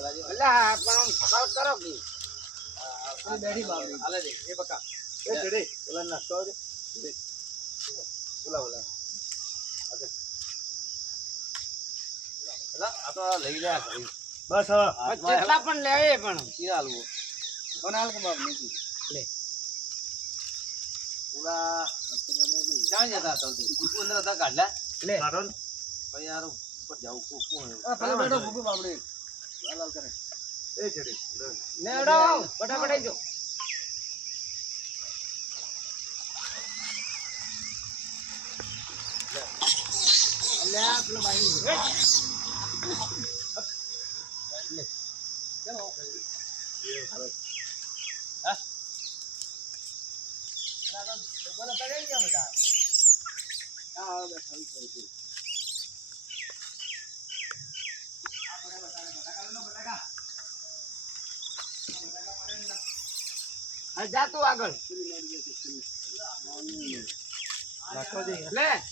અલ્યા પણ આમ કરો કે બેઠી બાબરી હાલે દે એ બકા એ ચડે ઓલા નાસ્તો દે ઓલા આ તો લઈ લે ઘરી બસ હવે જેટલા પણ લેવે પણ ઈ હાલવો બનાલ કે બાપ નથી લે ઓલા ક્યાં જતા હતા તું અંદર હતા કાઢલા લે કારણ ભાઈ યાર ઉપર જાવ કોણ આ પેલો બેઠો ભૂપી બાબડી લાલ કરે એ ચડે લેડો ફટાફટ જો અલ્યા પેલો ભાઈ લે ચલો હા બોલો પડી ગયા બધા હા બેઠા છે જા તું આગળ નાખો દે લે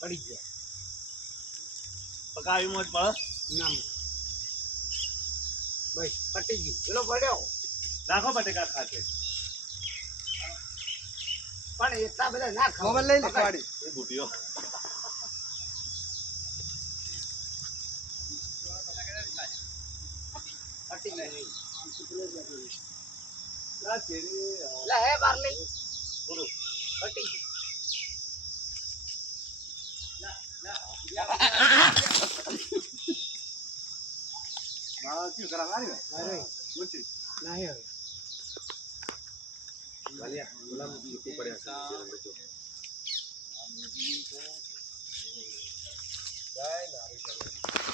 પડી ગયા પકાવી મોજ પડે નામ ભાઈ પટી ગયું પેલો પડ્યો નાખો બટેકા ખાતે પણ એટલા બધા ના ખાવ મોબાઈલ લઈ લે ગાડી એ બુટીઓ પટી ગયું લા ચેરી લે હે બાર લઈ પૂરો પટી ગયું મારા શું કરા મારી અરે બુટી નહીં હવે વાલિયા ગુલામ જીતું પડ્યા છે જય નારી